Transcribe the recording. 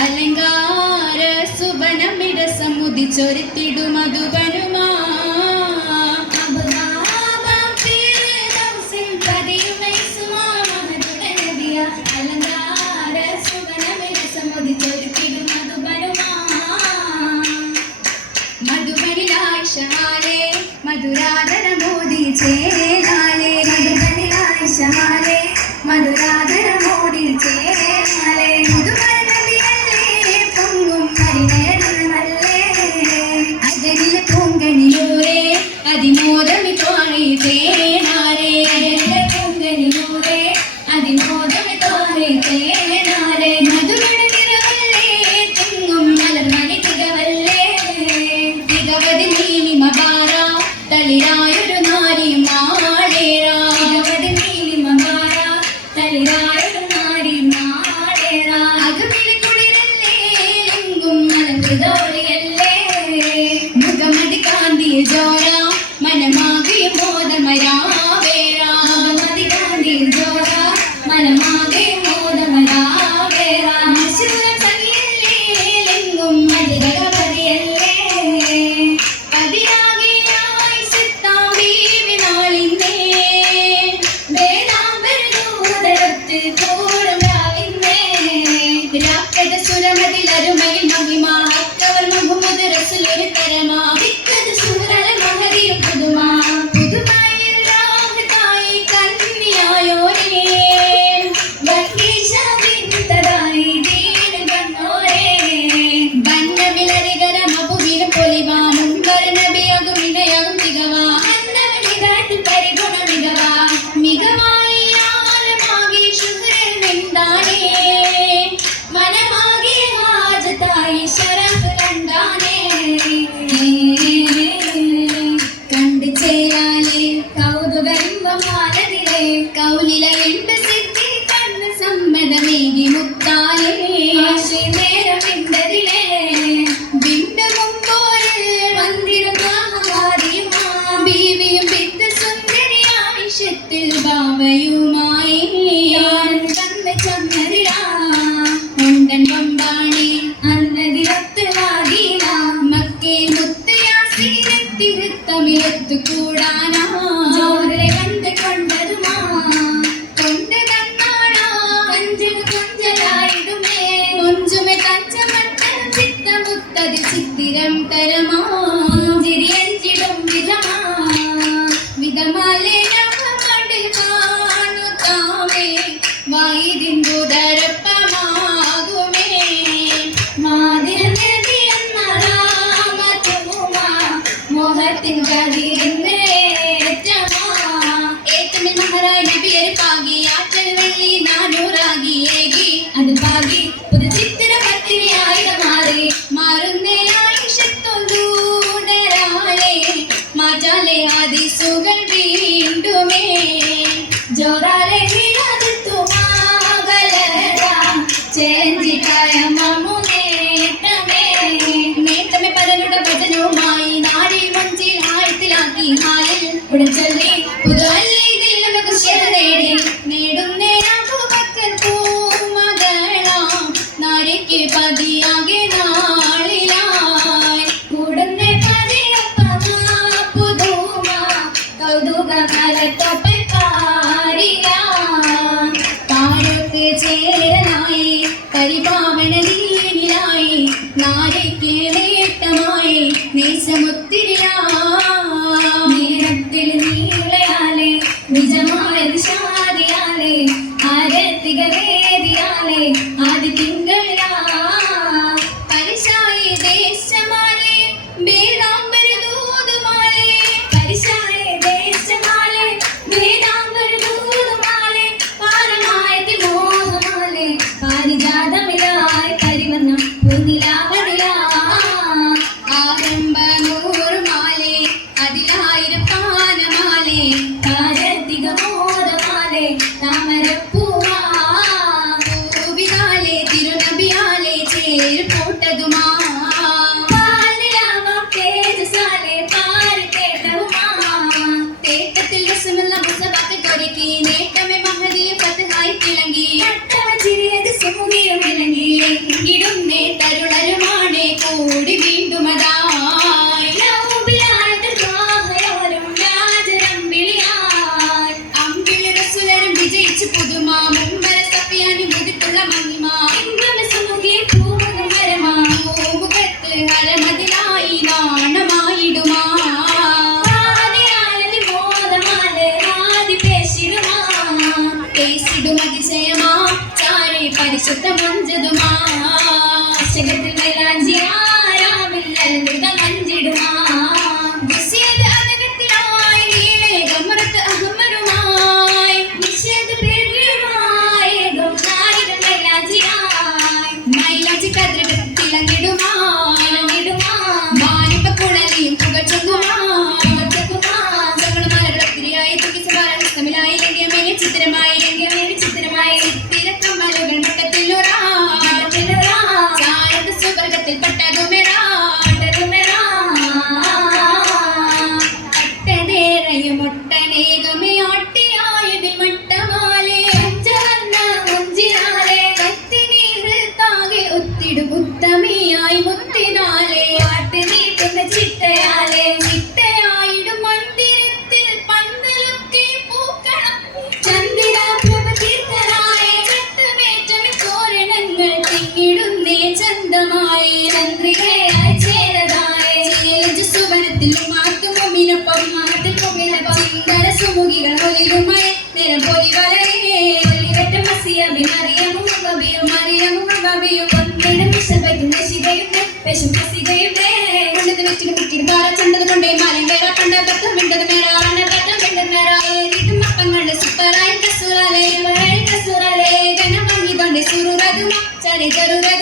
അലങ്കാര സുബനമിട സമുദിച്ചൊരുത്തിടു മധുബനുമാ മധുരാധര മോദി ചേരാലേ മധുബനിലായിഷാലേ മധുരാധര മോദി ചേരാലേ മുതുമലനബിയല്ലേ പൊങ്ങും മരിനയനല്ലേ അതിനിൽ പൊങ്കണിയൂരേ അതിമോദമി തോണി ചേരാലേ അതിനിൽ പൊങ്കണിയൂരേ അതിമോദമി തോണി ചേരാലേ മധുമലനിരവല്ലേ തെങ്ങും മലർമണി തികവല്ലേ തികവതി നീലിമബാറ തളിരായൊരു നാരി മാളേറാ നീലിമബാറ തളിരായൊരു നാരി മാളേറാ അകമിൽ കുളിരല്ലേ എങ്കും മലർതോളിയല്ലേ മുഖമതി കാന്തി ജോര മനമാകെ മോദമരാവേറാ മുഖമതി കാന്തി ജോര മനമാകെ മോദമരാവേറാ മശൂര സഖിയല്ലേ എങ്കും മതിരകവതിയല്ലേ പതിയാകിയായി സിത്താവീവിനാളിന്നേ വേദാംബരദൂതരത്തിൽ കൂടുരാവിന്നേ രാക്കത സുരമതിലരുമയിൽ മഹിമാ അക്കവർ മുഹമ്മദ് റസൂലൊരു തരമാ ദിക്കത സൂരല മഹരിയും പുതുമാ പുതുമായിൽ രാഹതായി കന്യായോരേ വർഗീശ വിന്തരായി ദീന ഗന്നോരേ ബന്നമിലരികര മബുവിന പൊലിവാ മുൻവര നബിയാകും വിനയാകും മികവാ അന്നമിനികാത്തിൽ പരിഗുണ മികവാ മികവായി ആലമാകെ ശുഹ്രനെന്താനേ മനമാകെ ഹാജതായി ശരഫ് കണ്ടാനേ കണ്ടു ചേരാലേ കൗതുകരിമ്പമാലതിലേ കൗലില എണ്ട് സിദ്ധി കണ്ണ് സമ്മതമേകി മുത്താലേ ആശി നേരമിണ്ടതിലേ ബിംബമും പോരിൽ വന്നിരുന്നാഹാരിയുമാ ബീവിയും വിത്ത് സുന്ദരിയായിഷത്തിൽ ബാവയുമായി കണ്ണ് ചമ്മരിടാ ഉണ്ടൻ വമ്പാണി അന്നതിരത്ത് വാടീല മക്കേ മുത്തയാസീരത്തിരുത്തമിരത്തു കൂടാനാ ജോരെ കണ്ട് കൊണ്ടതുമാ കൊണ്ട് തന്നാണോ കഞ്ചൽ കൊഞ്ചലായിടുമേ കൊഞ്ചുമെ കഞ്ചമട്ടൻ ചിത്തമുത്തതി ചിത്തിരം തരമാ ചിരിയഞ്ചിടും വിധമാ വിധമാലേ നവമണ്ടിൽ കാണു താമേ വായിതിന്തുതരപ്പമാകുമേ മാതിര നദിയെന്ന രാമതുമാ മോഹത്തിൻ കതിരിന്നേറ്റമാ ഏറ്റമിൽ മഹറായി നബിയരെ പാകി ആറ്റൽ വെള്ളി നാനൂറാകി ഏകി അത് പാകി പുതു ചിത്തിര പത്തിരിയായിരം മാറി മാറുന്നേ ആയിഷത്തൊന്തൂതരാളെ മാറ്റാലെ ആദിസുകൾ വീണ്ടുമേ ജോറാലെ വിരാജത്തുമാക അതിശയമാ ചാരെ പരിശുദ്ധ മഞ്ചതുമാ അശകത്തിൽ മൈലാഞ്ചിയാരാമില്ല മഞ്ചിടുമാ നിശ്ചേദ അനകത്തിലായി നീളെ ഗമറത്ത് അഹമരുമായി നിശ്ചേദ പേരുമായി ഗൗനായിരം മൈലാഞ്ചിയായി മൈലാഞ്ചി കതിരകത്തിൽ തിളങ്ങിടുമാ മാനിപ്പ കുഴലിയും പുകച്ചുകുമാ ചിത്രമായി തിരക്കമ്മലുകൾ മട്ടത്തിലുറാ ചാരത്ത് സുവർഗത്തിൽ പട്ടകുമെറാ അട്ടനേറയും ഒട്ടനേകമേ ആട്ടിയായതിൽ മട്ടമാലേ മുഞ്ചിനാലേ കത്തിനീരിൽ താകെ ഒത്തിടും ഉത്തമിയായി മുത്തിനാലേ ആട്ടി നീട്ടുന്ന ചിട്ടയാലേ ചിട്ടയായിടും മന്ദിരത്തിൽ പന്തലൊക്കെ പൂക്കണം ചന്തമായി ചന്ദ്രികയായി ചേരതായി സുവനത്തിലും മാറ്റുമൊമിനൊപ്പം ചിങ്കര സുമുഖികൾ ഒലിലുമായി നിരം പൊലി വളരേ ഒലിവറ്റ മസിയബി മറിയമും കവിയും ഒന്നിടും വിഷപറ്റുന്ന ശിവയുണ്ട് വിഷം കസികയുണ്ട് കൊണ്ടത് വെച്ചിട്ട് കുട്ടിയുടെ പാറ ചണ്ടത് കൊണ്ടേ മാലം കേറാ കണ്ട കത്തം വിണ്ടത് മേറാ കത്തം വിണ്ടത് മേറാ ഏറിട്ടും അപ്പങ്ങളുടെ സുപ്പറായി കസൂറാലേ ഗനം വാങ്ങിക്കൊണ്ടേ സുറുറതുമാ ചരി ചെറുറ